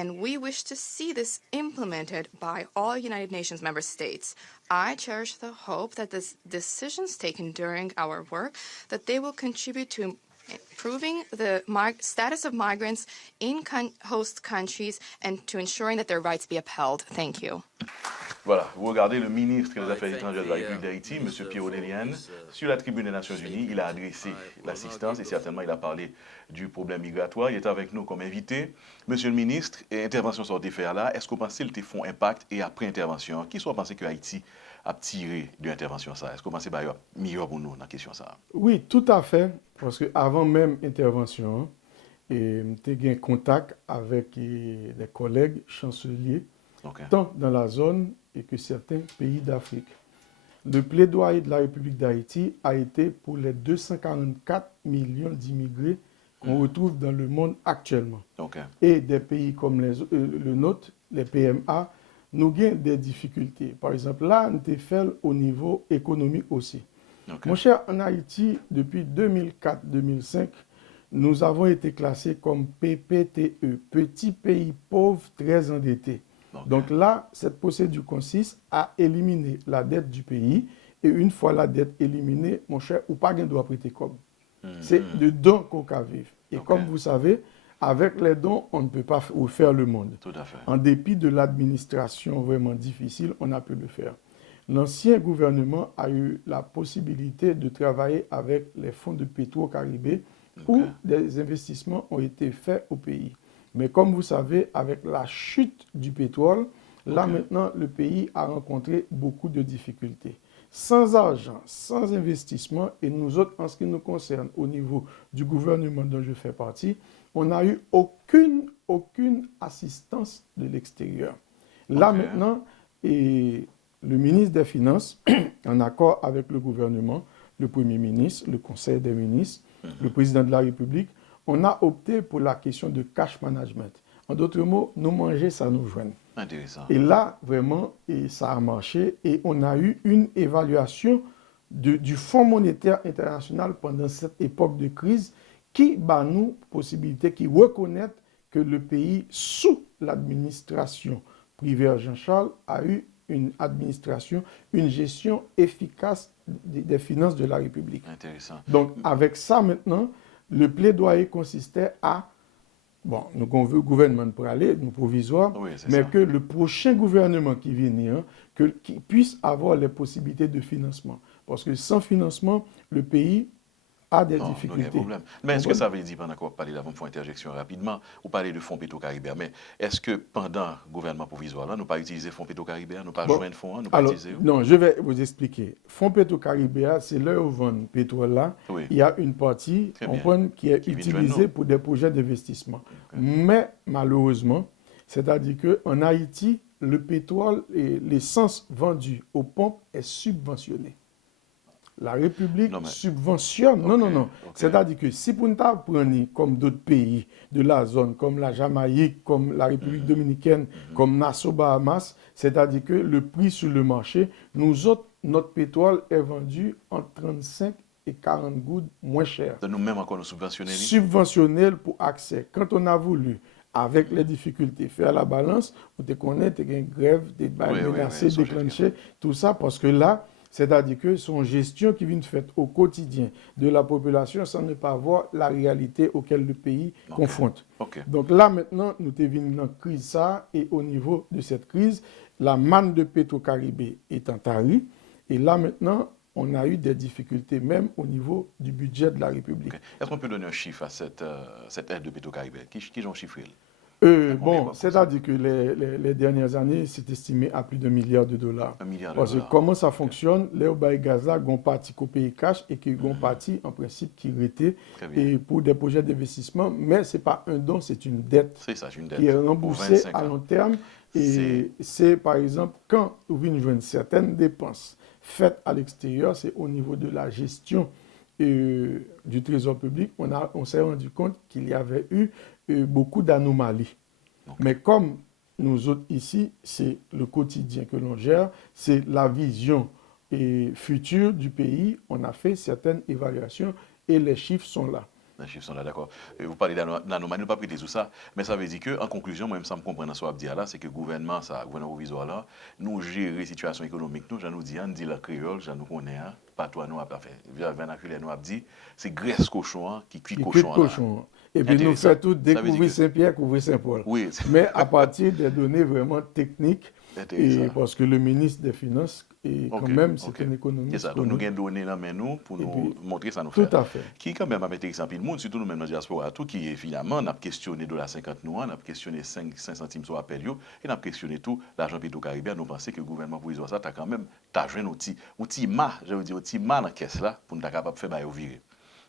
and we wish to see this implemented by all United Nations member states. I cherish the hope that the decisions taken during our work, that they will contribute to improving the status of migrants in host countries and to ensuring that their rights be upheld. Thank you. Voilà, vous regardez le ministre des Affaires étrangères de la République d'Haïti, M. Pierre Odelian, sur la tribune des Nations Unies. Il a adressé l'assistance et certainement il a parlé du problème migratoire. Il est avec nous comme invité. Monsieur le ministre, intervention sur des faits là, est-ce que vous pensez que le font impact et après intervention, qui soit pensé que Haïti a tiré de l'intervention ça? Est-ce que vous pensez que c'est meilleur pour nous dans la question ça? Oui, tout à fait, parce que avant même intervention, j'ai eu contact avec des collègues chanceliers, tant dans la zone et que certains pays d'Afrique. Le plaidoyer de la République d'Haïti a été pour les 244 millions d'immigrés qu'on retrouve dans le monde actuellement. Et des pays comme le nôtre, les PMA, nous avons des difficultés. Par exemple, là, nous avons fait au niveau économique aussi. Mon cher, en Haïti, depuis 2004-2005, nous avons été classés comme PPTE, petit pays pauvre très endetté. Donc là, cette procédure consiste à éliminer la dette du pays. Et une fois la dette éliminée, mon cher, ou pas de droit prêter comme. C'est de dons qu'on peut vivre. Et comme vous savez, avec les dons, on ne peut pas faire le monde. Tout à fait. En dépit de l'administration vraiment difficile, on a pu le faire. L'ancien gouvernement a eu la possibilité de travailler avec les fonds de Petro-Caribé où des investissements ont été faits au pays. Mais comme vous savez, avec la chute du pétrole, là maintenant, le pays a rencontré beaucoup de difficultés. Sans argent, sans investissement, et nous autres, en ce qui nous concerne, au niveau du gouvernement dont je fais partie, on n'a eu aucune assistance de l'extérieur. Là maintenant, et le ministre des Finances, en accord avec le gouvernement, le Premier ministre, le Conseil des ministres, le Président de la République, on a opté pour la question de cash management. En d'autres mots, nous manger, ça nous joigne. Intéressant. Et là, vraiment, ça a marché et on a eu une évaluation du Fonds monétaire international pendant cette époque de crise qui bat nous possibilité, qui reconnaît que le pays, sous l'administration privée Jean-Charles, a eu une administration, une gestion efficace des finances de la République. Intéressant. Donc, avec ça maintenant, le plaidoyer consistait à, bon, nous on veut gouvernement pour aller, nous provisoire, mais que le prochain gouvernement qui vient, qu'il puisse avoir les possibilités de financement. Parce que sans financement, le pays a des difficultés. Problème. Mais est-ce que ça veut dire, pendant qu'on parle là, pour interjection rapidement, ou parler de fonds Petro-Caribéen, mais est-ce que pendant le gouvernement provisoire, là, nous pas utiliser fonds Petro-Caribéen, nous pas joindre fonds, nous pas utiliser? Non, je vais vous expliquer. Fonds Petro-Caribéen, c'est là où on vend pétrole là. Il y a une partie qui est utilisée pour des projets d'investissement. Mais malheureusement, c'est-à-dire qu'en Haïti, le pétrole et l'essence vendue aux pompes est subventionné. La République subventionne. Non. C'est-à-dire que si pour nous prendre comme d'autres pays de la zone, comme la Jamaïque, comme la République dominicaine, comme Nassau Bahamas, c'est-à-dire que le prix sur le marché, nous autres, notre pétrole est vendu entre 35 et 40 gouttes moins cher. Nous-mêmes encore nous subventionnés. Subventionnel pour accès. Quand on a voulu, avec les difficultés, faire la balance, on te connaît, tu as une grève, des menacés, déclenchés, tout ça, parce que là, c'est-à-dire que son gestion qui vient faite au quotidien de la population sans ne pas voir la réalité auquel le pays confronte. Donc là, maintenant, nous sommes venus dans la crise ça, et au niveau de cette crise, la manne de Petro-Caribé est en tarie. Et là, maintenant, on a eu des difficultés même au niveau du budget de la République. Est-ce qu'on peut donner un chiffre à cette aide de Petro-Caribé? Qui ont chiffré? Bon, c'est-à-dire que les dernières années, c'est estimé à plus de $1 milliard. Parce que comment ça fonctionne, les Obaï Gaza ont parti au pays cash et qui ont parti en principe qui était et pour des projets d'investissement, mais ce n'est pas un don, c'est une dette, qui est remboursée à long terme. Et c'est par exemple quand vous avez certaines dépenses faites à l'extérieur, c'est au niveau de la gestion du trésor public, on s'est rendu compte qu'il y avait eu beaucoup d'anomalies. Mais comme nous autres ici, c'est le quotidien que l'on gère, c'est la vision future du pays, on a fait certaines évaluations et les chiffres sont là. Les chiffres sont là, d'accord. Vous parlez d'anomalie, nous pas prêter tout ça, mais ça veut dire que, en conclusion, moi, ça me comprend dans ce que je dis là, c'est que le gouvernement, ça, gouvernement provisoire là, nous gérer la situation économique, nous, j'en nous dis, on dit la créole, j'en nous connaît, pas toi, nous, à pas fait. Vernaculaire, nous, a dit, c'est graisse cochon qui cuit cochon là. Et puis nous fait tout découvrir Saint-Pierre, couvrir Saint-Paul. Oui. Mais à partir des données vraiment techniques, et parce que le ministre des Finances, et quand même, c'est un économiste. C'est ça, donc nous avons donné dans nous pour nous montrer ça nous fait. Tout à fait. Qui quand même a intéressant puis le monde, surtout nous-mêmes dans la diaspora, tout qui est finalement, on a questionné $50 nous, on a questionné 5 centimes sur appel, et on a questionné tout l'argent pétro-caribéen, nous pensons que le gouvernement provisoire, ça, as quand même, joué un outil ma, je veux dire, outil ma dans la caisse là, pour nous être capable de faire au virer.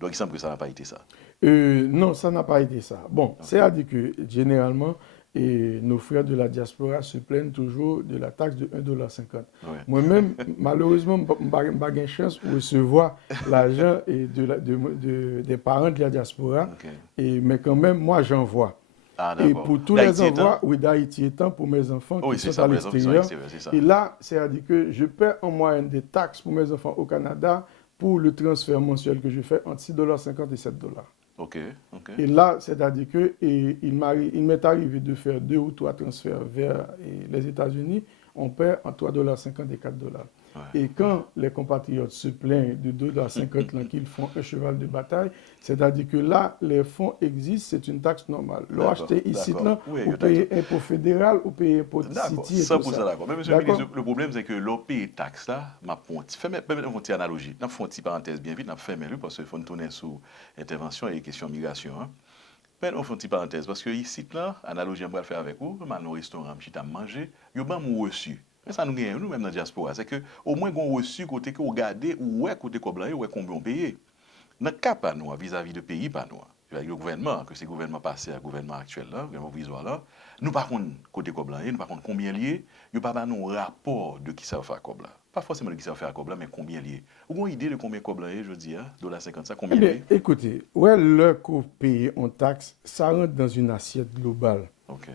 Donc il semble que ça n'a pas été ça. Non, ça n'a pas été ça. Bon, c'est-à-dire que généralement, nos frères de la diaspora se plaignent toujours de la taxe de $1,50. Ouais. Moi-même, malheureusement, je n'ai pas de chance de recevoir l'argent des parents de la diaspora, mais quand même, moi, j'en vois. Et pour tous les envois, oui, d'Haïti étant, pour mes enfants qui sont à l'extérieur. Et là, c'est-à-dire que je paie en moyenne des taxes pour mes enfants au Canada pour le transfert mensuel que je fais entre $6,50 et $7. Et là, c'est-à-dire qu'il m'est arrivé de faire 2 ou 3 transferts vers les États-Unis, on perd entre $3,50 et $4. Et quand les compatriotes se plaignent de $2,50 qu'ils font un cheval de bataille, c'est-à-dire que là, les fonds existent, c'est une taxe normale. L'acheter ici, là, vous payez impôt fédéral, vous payez impôt city et tout ça. D'accord. Mais monsieur le ministre, le problème, c'est que l'on paye taxe là, fais-moi une petite analogie. On fait une petite parenthèse bien vite, on fait parce qu'il faut tourner sous intervention et questions de migration. Mais on fait une petite parenthèse parce que ici, là, analogie, on va le faire avec vous, dans nos restaurants, je t'ai mangé, il y a un reçu. Mais ça nous gagne, nous, même dans la diaspora, c'est qu'au moins, on a reçu côté que vous regardez, ou côté combien on paye. Dans le cas pas nous, vis-à-vis de pays pas nous, avec le gouvernement, que c'est le gouvernement passé à le gouvernement actuel, là, le gouvernement provisoire là, nous par contre, côté combien, nous par contre, combien lié, nous pas nous rapport de qui ça fait à combien. Pas forcément de qui ça fait à combien, mais combien lié. Vous avez une idée de combien combien, je dis, $50, ça, combien lié? Écoutez, le coût payé en taxe, ça rentre dans une assiette globale.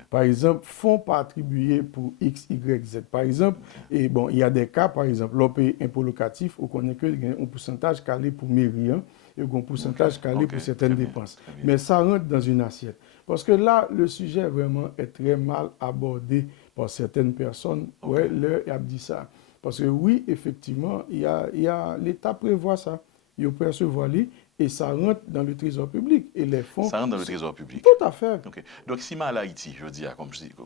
Par exemple, fonds pas attribués pour X, Y, Z. Par exemple, et bon, il y a des cas, par exemple, l'on paye impôt locatif, on connaît que un pourcentage calé pour mairie, et un pourcentage calé pour certaines dépenses. Mais ça rentre dans une assiette. Parce que là, le sujet vraiment est très mal abordé par certaines personnes. Ouais, leur a dit ça. Parce que oui, effectivement, l'État prévoit ça. Il peut recevoir les et ça rentre dans le trésor public. Et les fonds... Ça rentre dans le trésor public. Tout à fait. Donc, si mal à Haïti, je dis,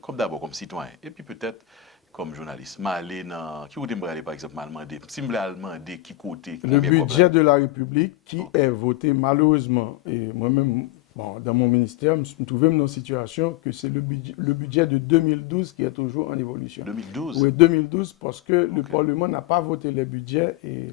comme d'abord comme citoyen, et puis peut-être comme journaliste, mal dans... Qui vous demandez, par exemple, mal demandé, si vous demandez qui côté... Le budget de la République qui est voté malheureusement, et moi-même, dans mon ministère, je me trouvais dans une situation que c'est le budget de 2012 qui est toujours en évolution. 2012? Oui, 2012, parce que le Parlement n'a pas voté les budgets et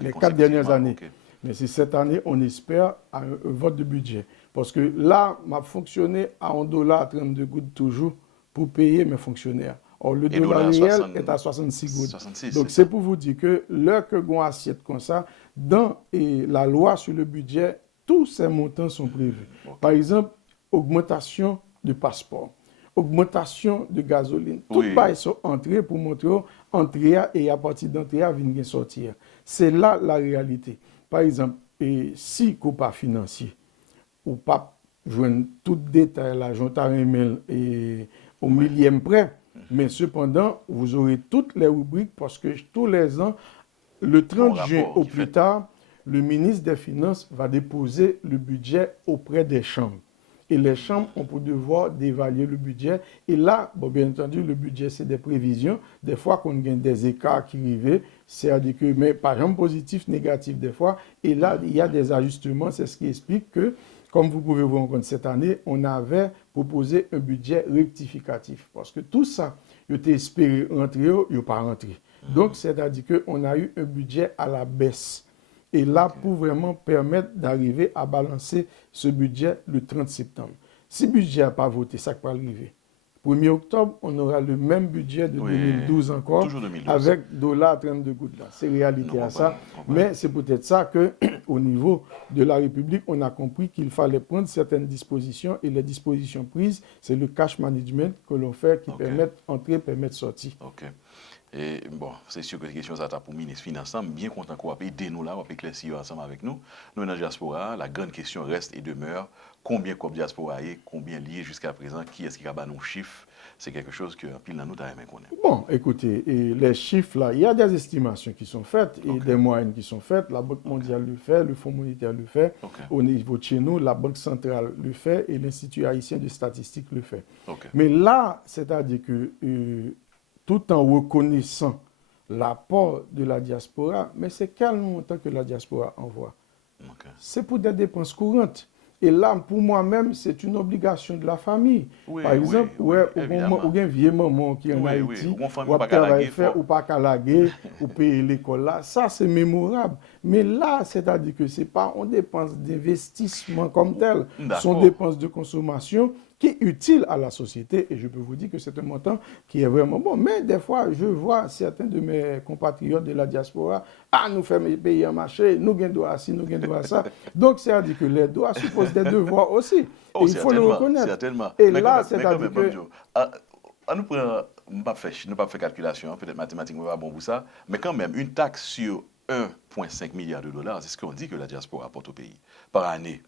les 4 dernières années. Mais c'est cette année, on espère un vote de budget. Parce que là, m'a fonctionné à $1,32 toujours pour payer mes fonctionnaires. Or, le dollar réel est à 66 gouttes. Donc, c'est pour vous dire que l'heure que l'on assiette comme ça, dans la loi sur le budget, tous ces montants sont prévus. Par exemple, augmentation de passeport, augmentation de gasoline. Tout ça sont entrées pour montrer entrée et à partir d'entrée, venir sortir. C'est là la réalité. Par exemple, si vous pas financier, ou pas jouer tout détail l'argent et au millième près, mais cependant, vous aurez toutes les rubriques parce que tous les ans, le 30 juin au plus tard, le ministre des Finances va déposer le budget auprès des chambres. Et les chambres ont pour devoir d'évaluer le budget. Et là, bien entendu, le budget, c'est des prévisions. Des fois, qu'on gagne des écarts qui arrivent, c'est-à-dire que, mais par exemple, positif, négatif, des fois. Et là, il y a des ajustements. C'est ce qui explique que, comme vous pouvez vous rendre compte, cette année, on avait proposé un budget rectificatif. Parce que tout ça, il était espéré rentrer, il n'est pas rentré. Donc, c'est-à-dire qu'on a eu un budget à la baisse. Et là, pour vraiment permettre d'arriver à balancer ce budget le 30 septembre. Si le budget n'a pas voté, ça va arriver. 1er octobre, on aura le même budget de 2012 encore, avec $32. C'est réalité à ça. Mais c'est peut-être ça qu'au niveau de la République, on a compris qu'il fallait prendre certaines dispositions. Et les dispositions prises, c'est le cash management que l'on fait qui permet d'entrer, permet de sortir. Et bon, c'est sûr que la question ça pour le ministre des Finances, bien content qu'on va aider nous là, on va éclaircir ensemble avec nous. Nous, dans la diaspora, la grande question reste et demeure combien de diaspora est, combien lié jusqu'à présent, qui est-ce qui a nos chiffres. C'est quelque chose que pile dans nous, t'as aimé connaître. Bon, écoutez, et les chiffres là, il y a des estimations qui sont faites et des moyennes qui sont faites. La Banque mondiale le fait, le Fonds monétaire le fait. Au niveau de chez nous, la Banque centrale le fait et l'Institut haïtien de statistique le fait. Mais là, c'est-à-dire que tout en reconnaissant l'apport de la diaspora, mais c'est quel montant que la diaspora envoie? C'est pour des dépenses courantes. Et là, pour moi-même, c'est une obligation de la famille. Par exemple, ou un vieux maman qui est en Haïti, ou travailler faire, ou pas calaguer, ou payer l'école là, ça c'est mémorable. Mais là, c'est-à-dire que c'est pas une dépense d'investissement comme tel, ce sont dépenses de consommation qui est utile à la société. Et je peux vous dire que c'est un montant qui est vraiment bon. Mais des fois, je vois certains de mes compatriotes de la diaspora, nous faisons payer un marché, nous gagnons droit à ci, nous gagnons droit à ça. Donc, c'est-à-dire que les droits supposent des devoirs aussi. Et il faut le reconnaître. Certainement. Et là, c'est-à-dire que... nous prenons, nous pas fait calculation, peut-être mathématiques, mais pas bon pour ça, mais quand même, une taxe sur 1,5 milliard de dollars, c'est ce qu'on dit que la diaspora apporte au pays par année.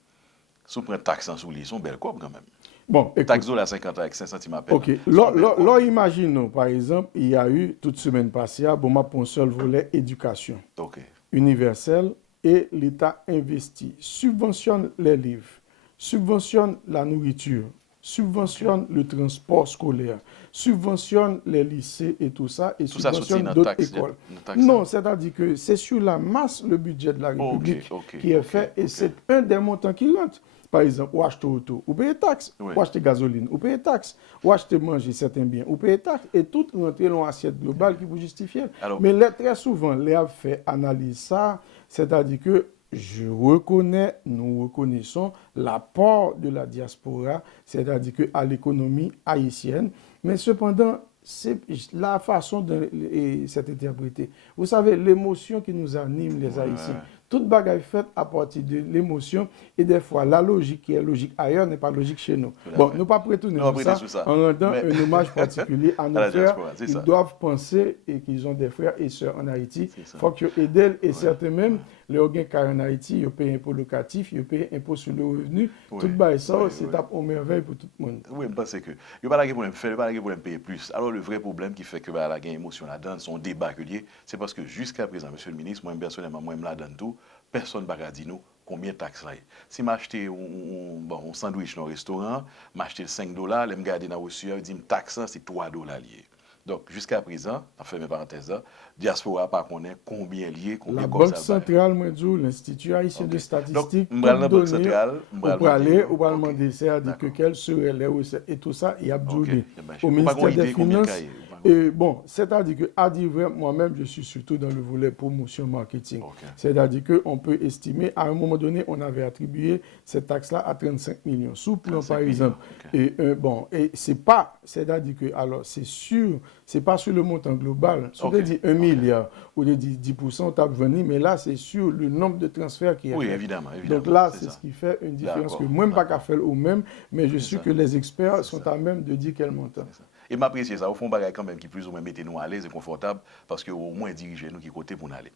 Si on prend taxe en soulier, c'est une belle courbe quand même. Bon, taxe de la 50 avec 5 centimes à peine. Ok. Là, imaginons, par exemple, il y a eu toute semaine passée, pour un seul volet éducation universelle et l'État investit, subventionne les livres, subventionne la nourriture, subventionne le transport scolaire, subventionne les lycées et tout ça, et subventionne d'autres écoles. Non, c'est-à-dire que c'est sur la masse le budget de la République qui est fait, et c'est un des montants qui rentre. Par exemple, ou acheter auto, ou payer taxe, ou acheter gasoline, ou payer taxe, ou acheter manger certains biens, ou payer taxe, et tout rentrer dans l'assiette globale qui vous justifie. Mais très souvent, les a fait analyse ça, c'est-à-dire que nous reconnaissons l'apport de la diaspora, c'est-à-dire à l'économie haïtienne, mais cependant, c'est la façon dont c'est interprété. Vous savez, l'émotion qui nous anime, les Haïtiens, toute bagaille faite à partir de l'émotion, et des fois, la logique qui est logique ailleurs n'est pas logique chez nous. Bon, nous ne pas prétourner ça en rendant un hommage particulier à nos frères. Ils doivent penser et qu'ils ont des frères et sœurs en Haïti. Il faut qu'ils aident, et certains même, les gains car en Haïti, ils payent impôt locatif, ils payent impôt sur le revenu. Tout ça, c'est une merveille pour tout le monde. Oui, je pense que il n'y a pas de problème faire, il n'y a pas de problème payer plus. Alors, le vrai problème qui fait que la émotion là-dedans, son débat que lié, c'est parce que jusqu'à présent, monsieur le ministre, moi personnellement, moi là-dedans tout, personne ne va dire nous combien de taxes là. Si m'acheter un sandwich dans un restaurant, m'acheter $5, je me garder dans le reçu, je dis taxe c'est $3 lié. Donc, jusqu'à présent, en fait mes parenthèses là, diaspora pas connaît combien lié, combien la Banque centrale, moi dis l'Institut haïtien de statistique, donc la Banque centrale, on va demander c'est-à-dire que quelles seraient les recettes et tout ça, il y a au ministère des Finances. Et bon, c'est-à-dire que à dire vrai, moi-même, je suis surtout dans le volet promotion marketing. C'est-à-dire qu'on peut estimer, à un moment donné, on avait attribué cette taxe-là à 35 millions. Sous plan, par exemple. Et bon, et c'est pas, c'est-à-dire que, alors, c'est sûr, c'est pas sur le montant global. Si on dit 1 milliard ou de 10%, on tape 20, mais là, c'est sur le nombre de transferts qui est. Oui, évidemment. Donc là, c'est ce qui fait une différence que moi, pas qu'à faire au même, mais je suis que les experts sont à même de dire quel montant. Et m'apprécier ça, au fond, bagay quand même qui plus ou moins mettez nous à l'aise et confortable parce que au moins diriger nous qui côté pour nous aller.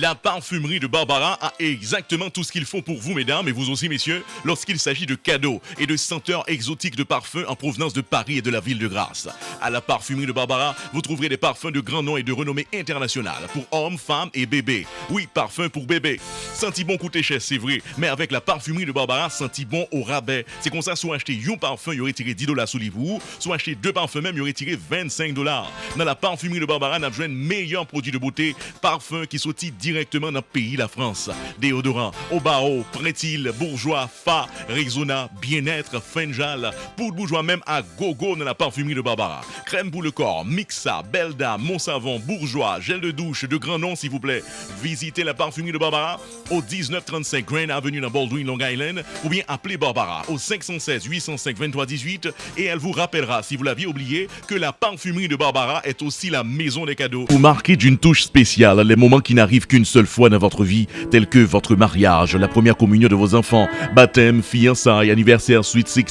La parfumerie de Barbara a exactement tout ce qu'il faut pour vous, mesdames, et vous aussi, messieurs, lorsqu'il s'agit de cadeaux et de senteurs exotiques de parfums en provenance de Paris et de la ville de Grasse. À la parfumerie de Barbara, vous trouverez des parfums de grand nom et de renommée internationale pour hommes, femmes et bébés. Oui, parfum pour bébés. Senti bon coûter cher, c'est vrai, mais avec la parfumerie de Barbara, senti bon au rabais. C'est comme ça, soit acheter un parfum, il y aurait tiré $10 sous vous, soit acheter 2 parfums même, il y aurait tiré $25. Dans la parfumerie de Barbara, on a besoin de meilleurs produits de beauté, parfums qui sortent directement directement dans le pays, la France. Déodorant, Obao, Printil, Bourgeois, Fa, Rexona, Bien-être, Fenjal, poudre bourgeois même à gogo dans la parfumerie de Barbara. Crème pour le corps, Mixa, Belda, Monsavon, Bourgeois, gel de douche de grand nom s'il vous plaît. Visitez la parfumerie de Barbara au 1935 Grand Avenue dans Baldwin, Long Island ou bien appelez Barbara au 516 805 23 18 et elle vous rappellera si vous l'aviez oublié que la parfumerie de Barbara est aussi la maison des cadeaux. Vous marquez d'une touche spéciale les moments qui n'arrivent qu'une seule fois dans votre vie, tels que votre mariage, la première communion de vos enfants, baptême, fiançailles, anniversaire, Sweet 16.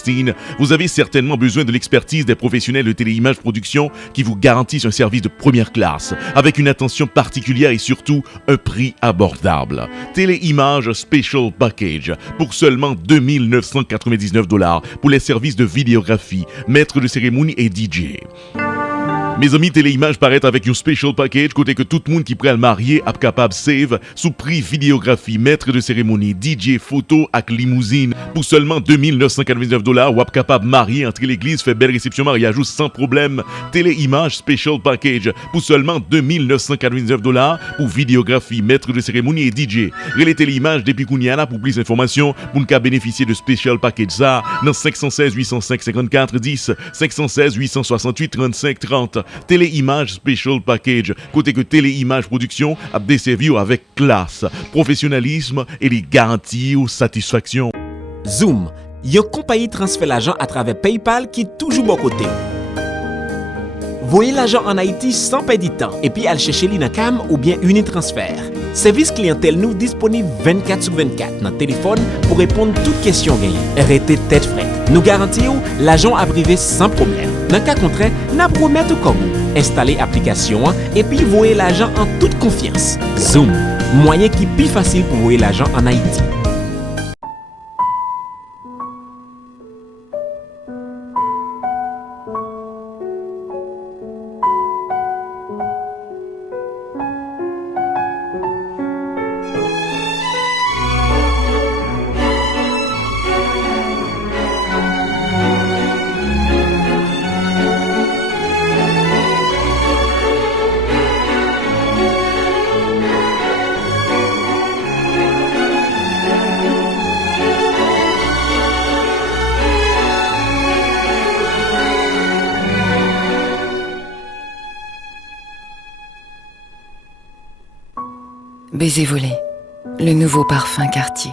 Vous avez certainement besoin de l'expertise des professionnels de Téléimage Production qui vous garantissent un service de première classe, avec une attention particulière et surtout un prix abordable. Téléimage Special Package pour seulement 2 999 $ pour les services de vidéographie, maître de cérémonie et DJ. Mes amis, Téléimage paraît avec un special package côté que tout le monde qui prend le marié est capable de save sous prix vidéographie, maître de cérémonie, DJ, photo avec limousine pour seulement 2 999 $ ou est capable de marier entre l'église, fait belle réception mariage ou sans problème. Téléimage special package pour seulement 2 999 $ pour vidéographie, maître de cérémonie et DJ. Relais Téléimage depuis Kouniana pour plus d'informations pour ne bénéficier de special package ça dans 516 805 54 10, 516 868 35 30. Téléimage Special Package, côté que Téléimage Production a desservi avec classe, professionnalisme et les garanties ou satisfaction. Zoom, yon compagnie transfère l'argent à travers PayPal qui est toujours bon côté. Voyez l'argent en Haïti sans perdre de temps et puis aller chercher l'Inacam ou bien Unitransfert. Service clientèle nous disponible 24/24 dans le téléphone pour répondre à toutes questions gagnées. Arrêtez tête frette. Nous garantissons l'argent à privé sans problème. Dans le cas contraire, nous promettons comme vous. Installez l'application et puis voyez l'argent en toute confiance. Zoom, moyen qui est plus facile pour voyer l'argent en Haïti. Baiser volé, le nouveau parfum Cartier.